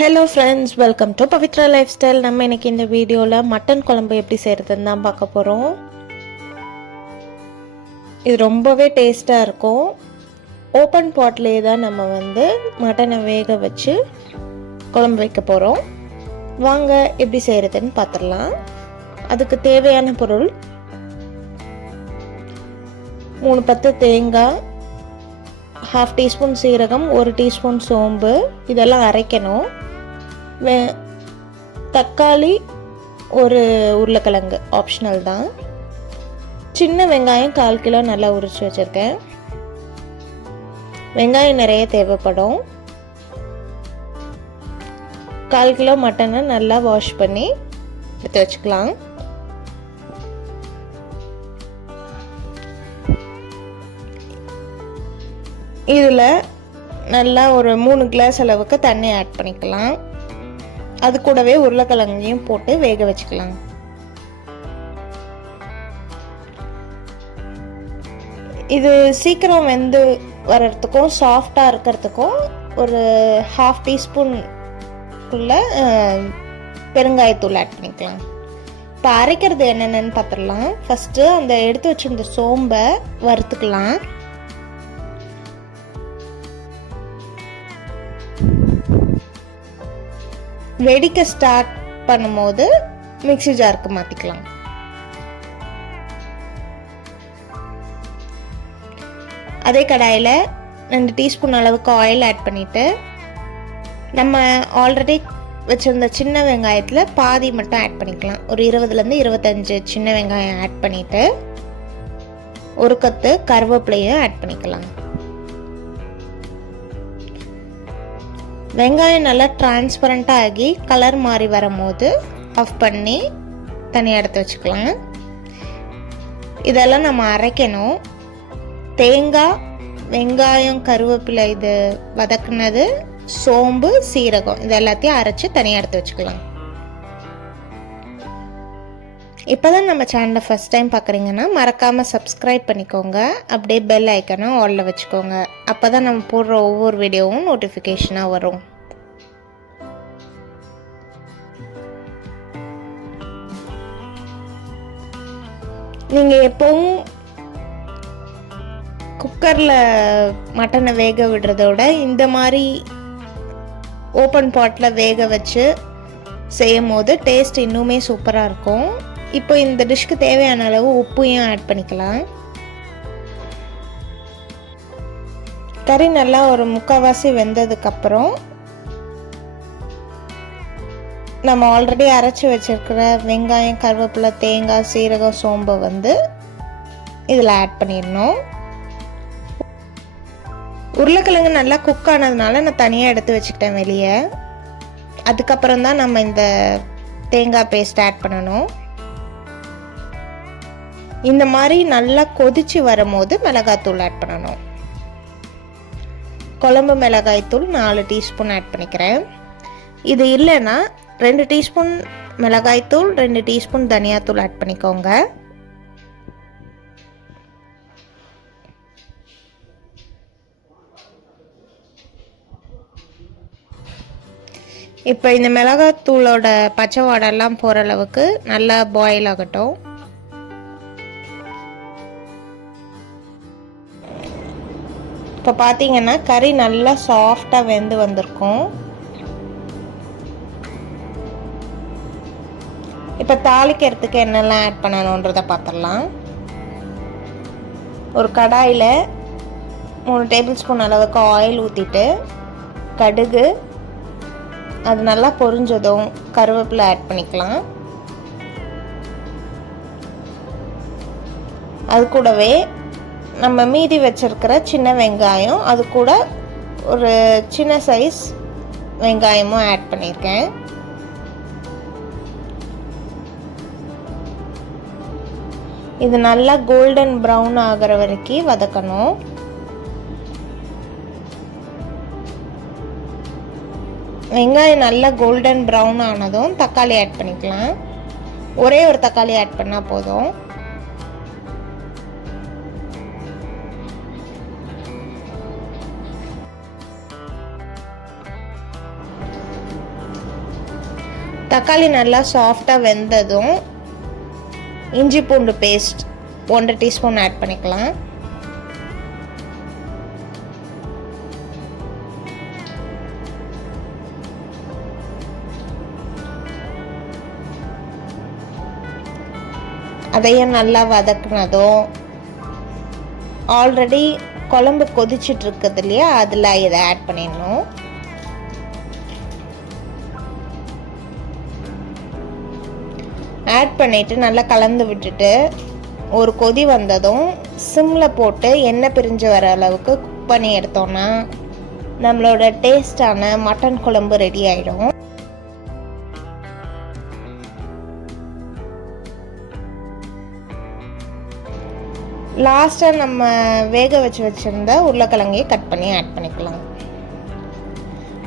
Hello friends, welcome to Pavithra life style. நம்ம இன்னைக்கு இந்த வீடியோவில் மட்டன் குழம்பு எப்படி செய்கிறதுன்னு தான் பார்க்க போகிறோம். இது ரொம்பவே டேஸ்ட்டாக இருக்கும். ஓப்பன் பாட்லேயே தான் நம்ம மட்டனை வேக வச்சு குழம்பு வைக்க போகிறோம். வாங்க எப்படி செய்கிறதுன்னு பார்த்துடலாம். அதுக்கு தேவையான பொருள் 3 பத்து தேங்காய், 1/2 டீஸ்பூன் சீரகம், 1 டீஸ்பூன் சோம்பு, இதெல்லாம் அரைக்கணும். தக்காளி, 1 உருளைக்கிழங்கு ஆப்ஷனல் தான். சின்ன வெங்காயம் 1/4 கிலோ நல்லா உரிச்சு வச்சுருக்கேன். வெங்காயம் நிறைய தேவைப்படும். 1/4 கிலோ மட்டனை நல்லா வாஷ் பண்ணி எடுத்து வச்சுக்கலாம். இதில் நல்லா ஒரு 3 கிளாஸ் அளவுக்கு தண்ணி ஆட் பண்ணிக்கலாம். அது கூடவே உருளைக்கிழங்கையும் போட்டு வேக வச்சுக்கலாம். இது சீக்கிரம் வெந்து வர்றதுக்கும் சாஃப்டாக இருக்கிறதுக்கும் ஒரு 1/2 டீஸ்பூன் பெருங்காயத்தூள் ஆட் பண்ணிக்கலாம். இப்போ அரைக்கிறது என்னென்னு பார்த்துடலாம். ஃபஸ்ட்டு அந்த எடுத்து வச்சிருந்த சோம்பை வறுத்துக்கலாம். வெடிக்க ஸ்டார்ட் பண்ணும்போது மிக்ஸி ஜாருக்கு மாற்றிக்கலாம். அதே கடாயில் 2 டீஸ்பூன் அளவுக்கு ஆயில் ஆட் பண்ணிவிட்டு நம்ம ஆல்ரெடி வச்சுருந்த சின்ன வெங்காயத்தில் பாதி மட்டும் ஆட் பண்ணிக்கலாம். ஒரு 20லேருந்து 25 சின்ன வெங்காயம் ஆட் பண்ணிவிட்டு 1 கொத்து கருவேப்பிலையும் ஆட் பண்ணிக்கலாம். வெங்காயம் நல்லா டிரான்ஸ்பரண்ட்டாக ஆகி கலர் மாறி வரும்போது ஆஃப் பண்ணி தனியாக எடுத்து வச்சுக்கலாம். இதெல்லாம் நம்ம அரைக்கணும். தேங்காய், வெங்காயம், கருவேப்பிலை இது வதக்குனது, சோம்பு, சீரகம் இது எல்லாத்தையும் அரைச்சி தனியாக எடுத்து வச்சுக்கலாம். இப்போ தான் நம்ம சேனலை ஃபஸ்ட் டைம் பார்க்குறீங்கன்னா மறக்காமல் சப்ஸ்கிரைப் பண்ணிக்கோங்க. அப்படியே பெல் ஐக்கனை ஆலில் வச்சுக்கோங்க. அப்போ தான் நம்ம போடுற ஒவ்வொரு வீடியோவும் நோட்டிஃபிகேஷனாக வரும். நீங்கள் எப்போவும் குக்கரில் மட்டனை வேக விடுறதோட இந்த மாதிரி ஓப்பன் பாட்டில் வேக வச்சு செய்யும் போது டேஸ்ட் இன்னுமே சூப்பராக இருக்கும். இப்போ இந்த டிஷ்க்கு தேவையான அளவு உப்பையும் ஆட் பண்ணிக்கலாம். கறி நல்லா ஒரு 3/4 வெந்ததுக்கப்புறம் நம்ம ஆல்ரெடி அரைச்சி வச்சிருக்கிற வெங்காயம், கருவேப்பிலை, தேங்காய், சீரகம், சோம்பை இதில் ஆட் பண்ணிடணும். உருளைக்கிழங்கு நல்லா குக் ஆனதுனால நான் தனியாக எடுத்து வச்சுக்கிட்டேன் வெளியே. அதுக்கப்புறம் தான் நம்ம இந்த தேங்காய் பேஸ்ட் ஆட் பண்ணணும். இந்த மாதிரி நல்லா கொதிச்சு வரும்போது மிளகாய்த்தூள் ஆட் பண்ணணும். குழம்பு மிளகாய்த்தூள் 4 டீஸ்பூன் ஆட் பண்ணிக்கிறேன். இது இல்லைன்னா 2 டீஸ்பூன் மிளகாய்த்தூள், 2 டீஸ்பூன் தனியாத்தூள் ஆட் பண்ணிக்கோங்க. இப்போ இந்த மிளகாய்த்தூளோட பச்சை வாடெல்லாம் போகிற அளவுக்கு நல்லா பாயில் ஆகட்டும். இப்போ பார்த்தீங்கன்னா கறி நல்லா சாஃப்டாக வெந்து வந்திருக்கும். இப்போ தாளிக்கிறதுக்கு என்னெல்லாம் ஆட் பண்ணணுன்றதை பார்த்துடலாம். ஒரு கடாயில் 3 டேபிள் ஸ்பூன் அளவுக்கு ஆயில் ஊற்றிட்டு கடுகு, அது நல்லா பொரிஞ்சதும் கருவேப்பிலை ஆட் பண்ணிக்கலாம். அது கூடவே நம்ம மீதி வச்சிருக்கிற சின்ன வெங்காயம், அது கூட ஒரு சின்ன சைஸ் வெங்காயமும் ஆட் பண்ணியிருக்கேன். இது நல்லா கோல்டன் ப்ரௌன் ஆகிற வரைக்கும் வதக்கணும். வெங்காயம் நல்லா கோல்டன் ப்ரௌன் ஆனதும் தக்காளி ஆட் பண்ணிக்கலாம். ஒரே ஒரு தக்காளி ஆட் பண்ணால் போதும். தக்காளி நல்லா சாஃப்டாக வெந்ததும் இஞ்சி பூண்டு பேஸ்ட் 1 டீஸ்பூன் ஆட் பண்ணிக்கலாம். அதையும் நல்லா வதக்குனதும் ஆல்ரெடி குழம்பு கொதிச்சுட்டு இருக்குது இல்லையா, அதில் இதை ஆட் பண்ணிடணும். ஆட் பண்ணிவிட்டு நல்லா கலந்து விட்டுட்டு ஒரு கொதி வந்ததும் சிம்மில் போட்டு எண்ணெய் பிரிஞ்சு வர அளவுக்கு குக் பண்ணி எடுத்தோன்னா நம்மளோட டேஸ்டான மட்டன் குழம்பு ரெடி ஆகிடும். லாஸ்ட்டாக நம்ம வேக வச்சுருந்த உருளைக்கிழங்கையை கட் பண்ணி ஆட் பண்ணிக்கலாம்.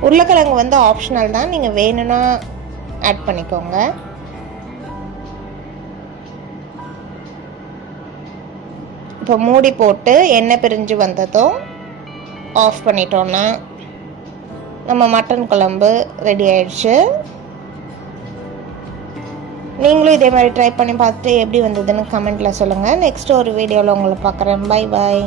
உருளைக்கிழங்கு வந்து ஆப்ஷனல் தான், நீங்கள் வேணும்னா ஆட் பண்ணிக்கோங்க. இப்போ மூடி போட்டு எண்ணெய் பிரிஞ்சு வந்ததும் ஆஃப் பண்ணிட்டோன்னா நம்ம மட்டன் குழம்பு ரெடி ஆயிடுச்சு. நீங்களும் இதே மாதிரி ட்ரை பண்ணி பார்த்துட்டு எப்படி வந்ததுன்னு கமெண்ட்டில் சொல்லுங்கள். நெக்ஸ்ட் ஒரு வீடியோவில் உங்களை பார்க்குறேன். Bye bye.